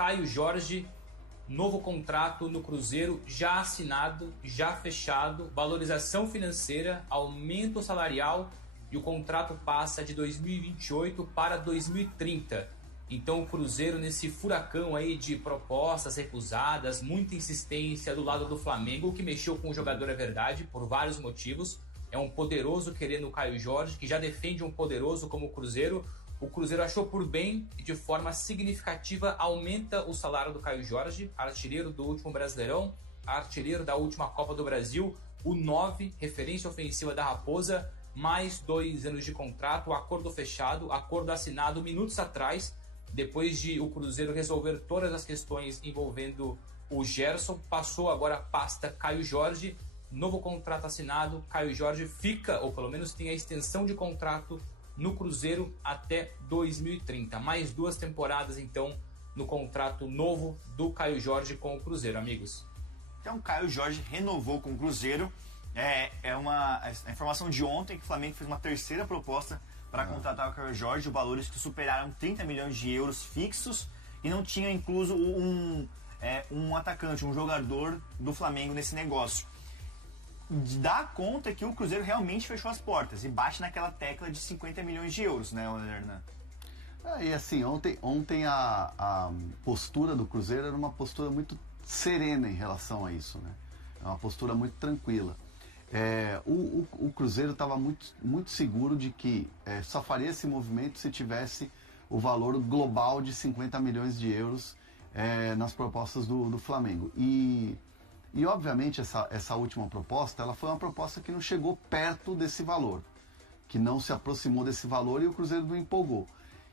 Caio Jorge, novo contrato no Cruzeiro, já assinado, já fechado, valorização financeira, aumento salarial e o contrato passa de 2028 para 2030. Então o Cruzeiro nesse furacão aí de propostas recusadas, muita insistência do lado do Flamengo, o que mexeu com o jogador é verdade, por vários motivos. É um poderoso querendo o Caio Jorge, que já defende um poderoso como o Cruzeiro. O Cruzeiro achou por bem e de forma significativa aumenta o salário do Caio Jorge, artilheiro do último Brasileirão, artilheiro da última Copa do Brasil, o 9, referência ofensiva da Raposa, mais 2 anos de contrato, acordo fechado, acordo assinado minutos atrás, depois de o Cruzeiro resolver todas as questões envolvendo o Gerson, passou agora a pasta Caio Jorge, novo contrato assinado, Caio Jorge fica, ou pelo menos tem a extensão de contrato no Cruzeiro até 2030. Mais 2 temporadas, então, no contrato novo do Caio Jorge com o Cruzeiro, amigos. Então, o Caio Jorge renovou com o Cruzeiro. A informação de ontem que o Flamengo fez uma terceira proposta para contratar o Caio Jorge, valores que superaram 30 milhões de euros fixos e não tinha incluso um atacante, um jogador do Flamengo nesse negócio. Dá conta que o Cruzeiro realmente fechou as portas e bate naquela tecla de 50 milhões de euros, né, Hernan? E assim, ontem a postura do Cruzeiro era uma postura muito serena em relação a isso, né? É uma postura muito tranquila. O Cruzeiro estava muito seguro de que só faria esse movimento se tivesse o valor global de 50 milhões de euros nas propostas do Flamengo. E obviamente essa última proposta, ela foi uma proposta que não chegou perto desse valor, que não se aproximou desse valor e o Cruzeiro não empolgou.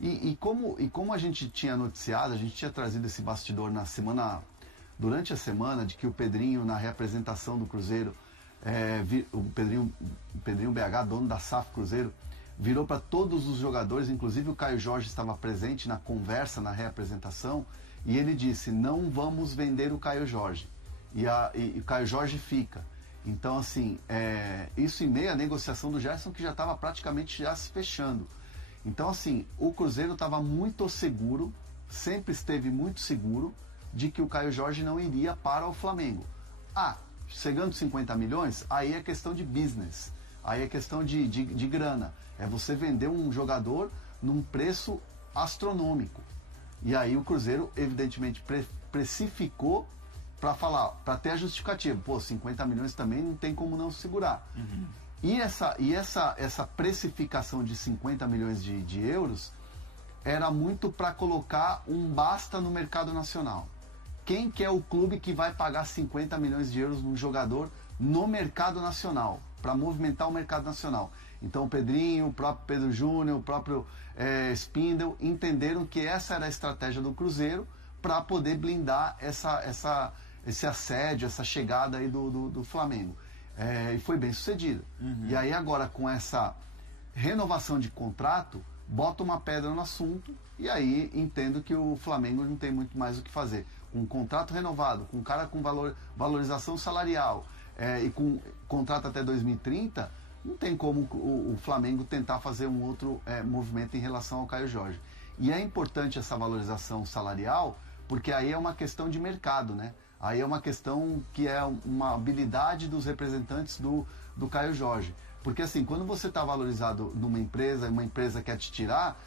E como a gente tinha noticiado, a gente tinha trazido esse bastidor durante a semana, de que o Pedrinho, na reapresentação do Cruzeiro, o Pedrinho BH, dono da SAF Cruzeiro, virou para todos os jogadores, inclusive o Caio Jorge estava presente na conversa, na reapresentação, e ele disse: não vamos vender o Caio Jorge. E o Caio Jorge fica. Então, assim, isso em meio à negociação do Gerson, que já estava praticamente já se fechando. Então, assim, o Cruzeiro estava muito seguro, sempre esteve muito seguro, de que o Caio Jorge não iria para o Flamengo. Chegando 50 milhões, aí é questão de business, aí é questão de grana. É você vender um jogador num preço astronômico. E aí o Cruzeiro, evidentemente, precificou para ter a justificativa. 50 milhões também não tem como não segurar. Uhum. E essa precificação de 50 milhões de euros era muito para colocar um basta no mercado nacional. Quem que é o clube que vai pagar 50 milhões de euros num jogador no mercado nacional, para movimentar o mercado nacional? Então o Pedrinho, o próprio Pedro Júnior, o próprio Spindle entenderam que essa era a estratégia do Cruzeiro para poder blindar esse assédio, essa chegada aí do Flamengo. E foi bem sucedido. Uhum. E aí agora, com essa renovação de contrato, bota uma pedra no assunto, e aí entendo que o Flamengo não tem muito mais o que fazer. Com um contrato renovado, com um cara com valorização salarial, e com contrato até 2030, não tem como o Flamengo tentar fazer um outro movimento em relação ao Caio Jorge. E é importante essa valorização salarial, porque aí é uma questão de mercado, né? Aí é uma questão que é uma habilidade dos representantes do Caio Jorge. Porque assim, quando você está valorizado numa empresa, uma empresa quer te tirar,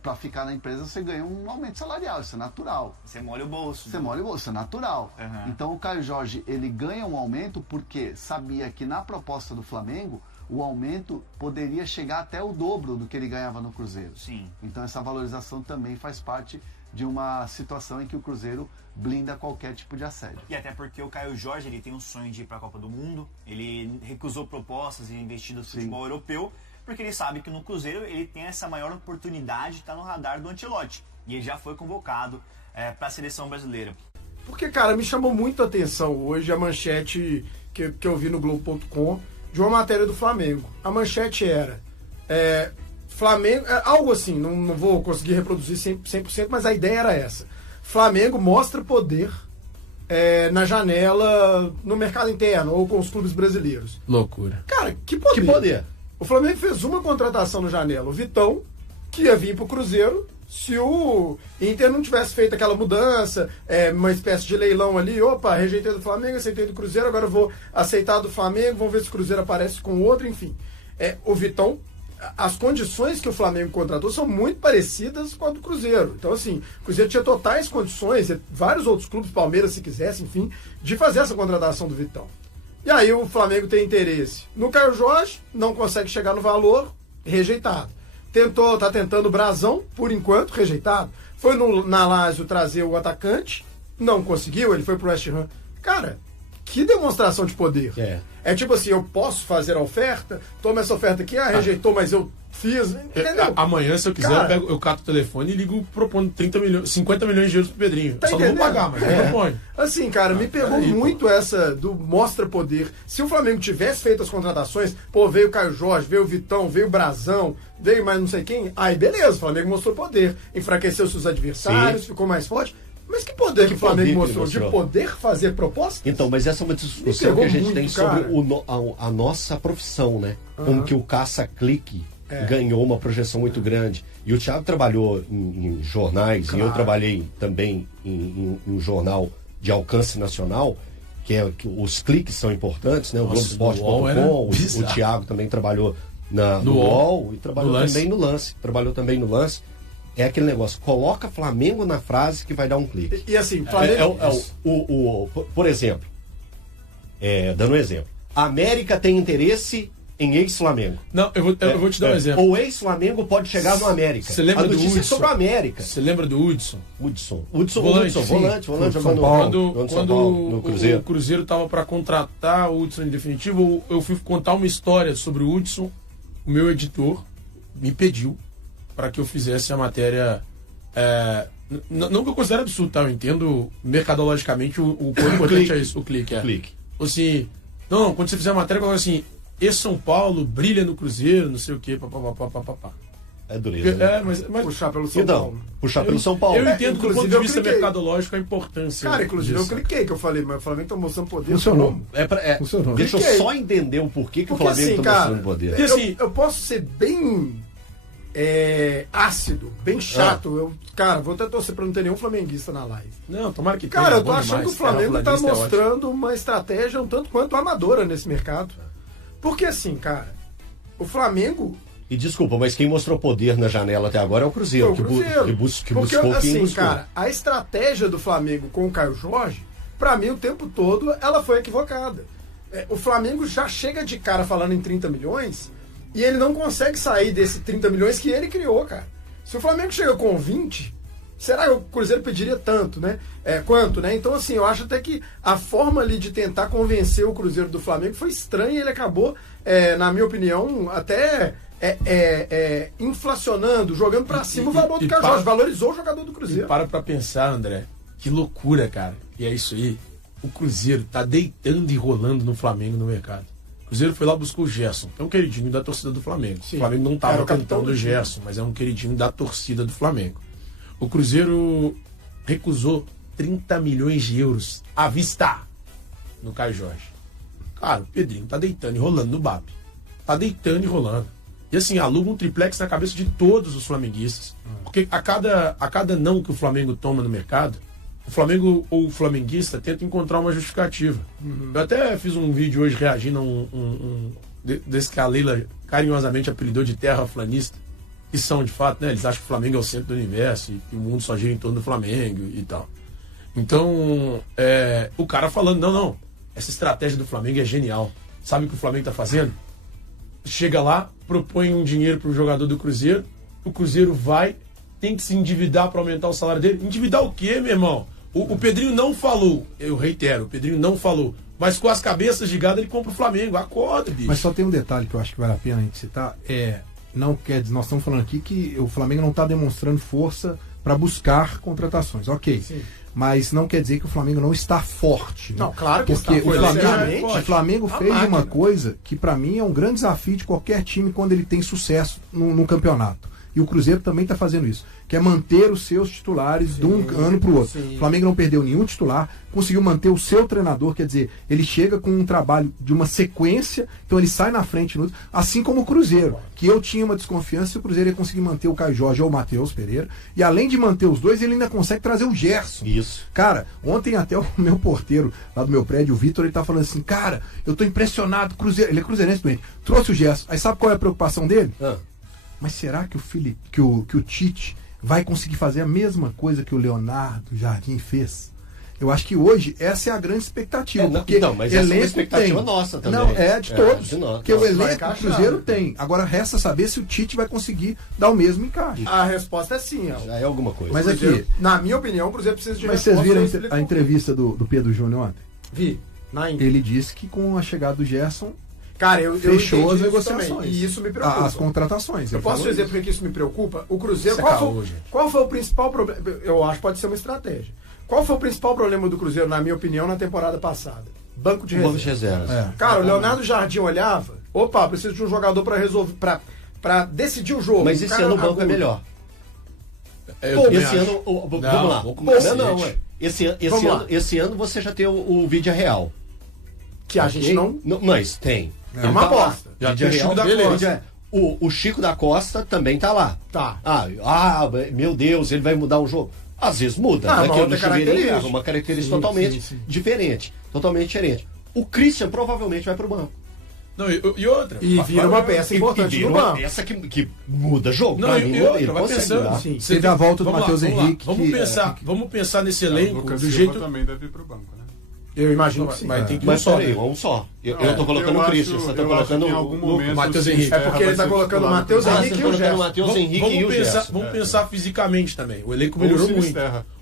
para ficar na empresa você ganha um aumento salarial, isso é natural. Você molha o bolso. Você molha o bolso, isso é natural. Uhum. Então o Caio Jorge, ele ganha um aumento porque sabia que na proposta do Flamengo, o aumento poderia chegar até o dobro do que ele ganhava no Cruzeiro. Sim. Então essa valorização também faz parte de uma situação em que o Cruzeiro blinda qualquer tipo de assédio. E até porque o Caio Jorge, ele tem um sonho de ir para a Copa do Mundo, ele recusou propostas e investidas no futebol europeu, porque ele sabe que no Cruzeiro ele tem essa maior oportunidade de estar no radar do Ancelotti. E ele já foi convocado para a seleção brasileira. Porque, cara, me chamou muito a atenção hoje a manchete que eu vi no Globo.com de uma matéria do Flamengo. A manchete era... Flamengo, algo assim, não vou conseguir reproduzir 100%, mas a ideia era essa. Flamengo mostra poder na janela, no mercado interno, ou com os clubes brasileiros. Loucura. Cara, que poder. O Flamengo fez uma contratação no janela. O Vitão, que ia vir pro Cruzeiro, Se o Inter não tivesse feito aquela mudança, uma espécie de leilão ali, opa, rejeitei do Flamengo, aceitei do Cruzeiro, agora eu vou aceitar do Flamengo, vamos ver se o Cruzeiro aparece com outro, enfim. O Vitão, as condições que o Flamengo contratou são muito parecidas com a do Cruzeiro. Então, assim, o Cruzeiro tinha totais condições, vários outros clubes, Palmeiras se quisesse, enfim, de fazer essa contratação do Vitão. E aí o Flamengo tem interesse no Caio Jorge, não consegue chegar no valor, rejeitado. Tá tentando o Brazão, por enquanto, rejeitado. Foi na Lazio trazer o atacante, não conseguiu, ele foi pro West Ham. Cara, que demonstração de poder. É tipo assim, eu posso fazer a oferta, toma essa oferta aqui, rejeitou, mas eu fiz, entendeu? Amanhã, se eu quiser, eu cato o telefone e ligo propondo 50 milhões de euros pro Pedrinho. Tá Só entendendo? não vou pagar, mas eu proponho. Assim, cara, me pegou muito essa do mostra poder. Se o Flamengo tivesse feito as contratações, veio o Caio Jorge, veio o Vitão, veio o Brazão, veio mais não sei quem, aí beleza, o Flamengo mostrou poder. Enfraqueceu seus adversários, ficou mais forte. Mas que poder que o Flamengo mostrou? De poder fazer propostas? Então, mas essa é uma discussão que a gente tem sobre a nossa profissão, né? Como que o caça-clique ganhou uma projeção muito grande. E o Thiago trabalhou em jornais, e eu trabalhei também em um jornal de alcance nacional, que os cliques são importantes, né? O Globoesporte.com, o Thiago também trabalhou no UOL e trabalhou também no Lance. É aquele negócio, coloca Flamengo na frase que vai dar um clique. E assim, Flamengo... por exemplo, dando um exemplo, a América tem interesse em ex-Flamengo. Não, eu vou te dar um exemplo. O ex-Flamengo pode chegar no América. Você lembra do Hudson? Sobre a América. Você lembra do Hudson? Volante, Quando no Cruzeiro. O Cruzeiro estava para contratar o Hudson em definitivo, eu fui contar uma história sobre o Hudson. O meu editor me pediu para que eu fizesse a matéria. Não que eu considere absurdo, tá? Eu entendo mercadologicamente o quão importante é isso, o clique. Assim, não, quando você fizer a matéria, eu assim, São Paulo brilha no Cruzeiro, não sei o quê, papapá. É dureza. Mas puxar pelo São Paulo. Puxar pelo São Paulo. Eu entendo do ponto de vista mercadológico a importância. Cara, inclusive eu cliquei, que eu falei, mas o Flamengo tá mostrando poder. Funcionou. Funcionou. Deixa eu só entender o porquê que o Flamengo tá mostrando poder. Porque, assim, eu posso ser bem ácido, bem chato. Vou até torcer pra não ter nenhum flamenguista na live. Não, tomara que tenha. Cara, eu tô achando que o Flamengo tá mostrando uma estratégia um tanto quanto amadora nesse mercado. Porque assim, cara, o Flamengo... E desculpa, mas quem mostrou poder na janela até agora é o Cruzeiro. Que buscou assim, quem buscou. Cara, a estratégia do Flamengo com o Caio Jorge, pra mim, o tempo todo, ela foi equivocada. O Flamengo já chega de cara falando em 30 milhões e ele não consegue sair desse 30 milhões que ele criou, cara. Se o Flamengo chega com 20, será que o Cruzeiro pediria tanto, né? Quanto, né? Então, assim, eu acho até que a forma ali de tentar convencer o Cruzeiro do Flamengo foi estranha e ele acabou, na minha opinião, até... inflacionando, jogando pra cima o valor do Caio Jorge, valorizou o jogador do Cruzeiro. Pra pensar, André, que loucura, cara. E é isso aí. O Cruzeiro tá deitando e rolando no Flamengo no mercado. O Cruzeiro foi lá, buscou o Gerson, que é um queridinho da torcida do Flamengo. Sim. O Flamengo não tava cantando o Gerson, mas é um queridinho da torcida do Flamengo. O Cruzeiro recusou 30 milhões de euros à vista no Caio Jorge. Cara, o Pedrinho tá deitando e rolando no BAP. Tá deitando e rolando. E assim, aluga um triplex na cabeça de todos os flamenguistas. Porque a cada não que o Flamengo toma no mercado, o Flamengo ou o flamenguista tenta encontrar uma justificativa. Eu até fiz um vídeo hoje reagindo a desse que a Leila carinhosamente apelidou de terraplanista, que são de fato, né? Eles acham que o Flamengo é o centro do universo e o mundo só gira em torno do Flamengo e tal. Então, o cara falando, não, essa estratégia do Flamengo é genial. Sabe o que o Flamengo tá fazendo? Chega lá, propõe um dinheiro para o jogador do Cruzeiro, o Cruzeiro tem que se endividar para aumentar o salário dele. Endividar o quê, meu irmão? O Pedrinho não falou, eu reitero, o Pedrinho não falou, mas com as cabeças de gado ele compra o Flamengo, acorda, bicho. Mas só tem um detalhe que eu acho que vale a pena a gente citar, não quer dizer, nós estamos falando aqui que o Flamengo não está demonstrando força para buscar contratações, ok. Sim. Mas não quer dizer que o Flamengo não está forte. Não, claro que porque está. O Flamengo fez uma coisa que para mim é um grande desafio de qualquer time quando ele tem sucesso no campeonato, E o Cruzeiro também está fazendo isso, que é manter os seus titulares de um ano para o outro. O Flamengo não perdeu nenhum titular, conseguiu manter o seu treinador, quer dizer, ele chega com um trabalho de uma sequência, então ele sai na frente, assim como o Cruzeiro, que eu tinha uma desconfiança se o Cruzeiro ia conseguir manter o Caio Jorge ou o Matheus Pereira, e além de manter os dois, ele ainda consegue trazer o Gerson. Isso. Cara, ontem até o meu porteiro lá do meu prédio, o Vitor, ele tá falando assim, cara, eu tô impressionado, Cruzeiro, ele é cruzeirense doente, trouxe o Gerson, aí sabe qual é a preocupação dele? Mas será que o Tite vai conseguir fazer a mesma coisa que o Leonardo Jardim fez? Eu acho que hoje essa é a grande expectativa. Mas essa é uma expectativa nossa também. Não, é de todos. De nós. Porque o elenco do Cruzeiro tem. Agora resta saber se o Tite vai conseguir dar o mesmo encaixe. A resposta é sim. Já é alguma coisa. Mas aqui, na minha opinião, o Cruzeiro precisa de mas vocês viram a entrevista do Pedro Júnior ontem? Vi. Ele disse que com a chegada do Gerson, cara, eu fechou as negociações. E isso me preocupa. As contratações. Eu posso dizer por que isso me preocupa? O Cruzeiro, qual foi o principal problema? Eu acho que pode ser uma estratégia. Qual foi o principal problema do Cruzeiro, na minha opinião, na temporada passada? Banco de reservas. Cara, o Leonardo Jardim olhava, opa, preciso de um jogador para resolver, para decidir o jogo. Mas esse ano o banco é melhor. Esse ano, vamos lá. Esse ano você já tem o Vídea Real. Que a gente não... Mas tem. É uma aposta. Já tem o Chico da Costa. O Chico da Costa também tá lá. Tá. Meu Deus, ele vai mudar o jogo. Às vezes muda. Uma característica totalmente diferente. Totalmente diferente. O Christian provavelmente vai pro banco. Não, e outra. E vira uma peça importante no banco. Uma peça que muda jogo. Não, e outra, vai pensando. Teve a volta do Matheus Henrique. Vamos pensar nesse elenco do jeito... também deve ir pro banco, né? Eu imagino que sim. Mas tem que um só. Eu tô colocando o Christian, você tá colocando o Matheus Henrique. É porque ele tá colocando o Matheus Henrique e o Gerson. Vamos pensar fisicamente também. O elenco melhorou muito.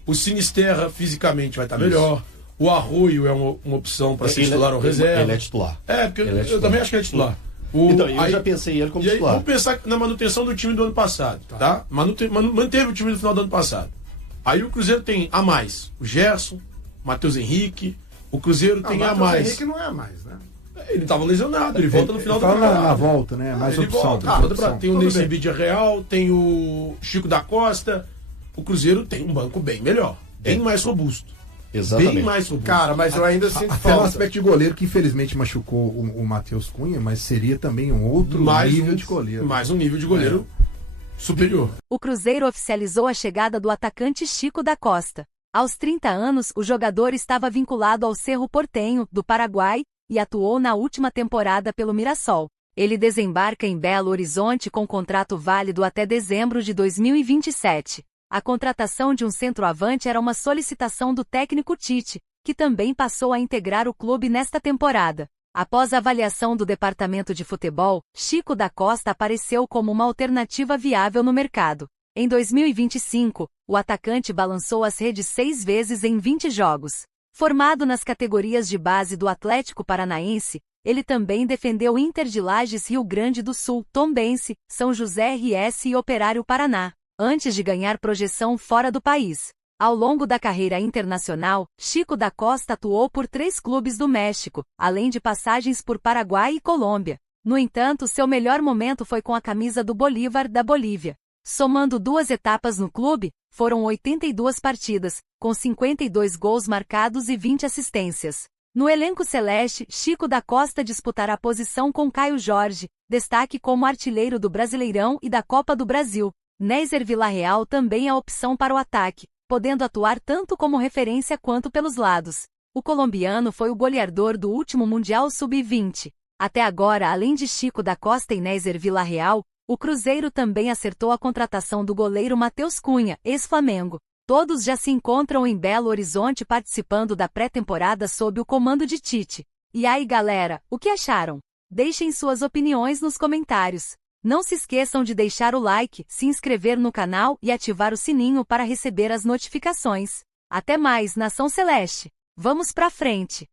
O Sinisterra fisicamente vai estar melhor. O Arroio é uma opção para ser titular ou reserva. Ele é titular. Porque eu também acho que ele é titular. Então, eu já pensei ele como titular. Vamos pensar na manutenção do time do ano passado, tá? Manteve o time do final do ano passado. Aí o Cruzeiro tem a mais o Gerson, Matheus Henrique. O Cruzeiro tem a mais. O Henrique não é a mais, né? Ele estava lesionado, ele volta no final do campeonato. Na volta, né? Mais opção. Tem o Neyce Vídea Real, tem o Chico da Costa. O Cruzeiro tem um banco bem melhor, bem mais robusto. Exatamente. Bem mais robusto. Cara, mas eu ainda sinto falta. Até no aspecto de goleiro, que infelizmente machucou o Matheus Cunha, mas seria também um outro nível de goleiro. Mais um nível de goleiro superior. O Cruzeiro oficializou a chegada do atacante Chico da Costa. Aos 30 anos, o jogador estava vinculado ao Cerro Porteño, do Paraguai, e atuou na última temporada pelo Mirassol. Ele desembarca em Belo Horizonte com contrato válido até dezembro de 2027. A contratação de um centroavante era uma solicitação do técnico Tite, que também passou a integrar o clube nesta temporada. Após a avaliação do departamento de futebol, Chico da Costa apareceu como uma alternativa viável no mercado. Em 2025, o atacante balançou as redes 6 vezes em 20 jogos. Formado nas categorias de base do Atlético Paranaense, ele também defendeu Inter de Lages, Rio Grande do Sul, Tombense, São José RS e Operário Paraná, antes de ganhar projeção fora do país. Ao longo da carreira internacional, Chico da Costa atuou por 3 clubes do México, além de passagens por Paraguai e Colômbia. No entanto, seu melhor momento foi com a camisa do Bolívar da Bolívia. Somando 2 etapas no clube, foram 82 partidas, com 52 gols marcados e 20 assistências. No elenco celeste, Chico da Costa disputará a posição com Caio Jorge, destaque como artilheiro do Brasileirão e da Copa do Brasil. Nézer Villarreal também é opção para o ataque, podendo atuar tanto como referência quanto pelos lados. O colombiano foi o goleador do último Mundial Sub-20. Até agora, além de Chico da Costa e Nézer Villarreal, o Cruzeiro também acertou a contratação do goleiro Matheus Cunha, ex-Flamengo. Todos já se encontram em Belo Horizonte participando da pré-temporada sob o comando de Tite. E aí, galera, o que acharam? Deixem suas opiniões nos comentários. Não se esqueçam de deixar o like, se inscrever no canal e ativar o sininho para receber as notificações. Até mais, Nação Celeste! Vamos pra frente!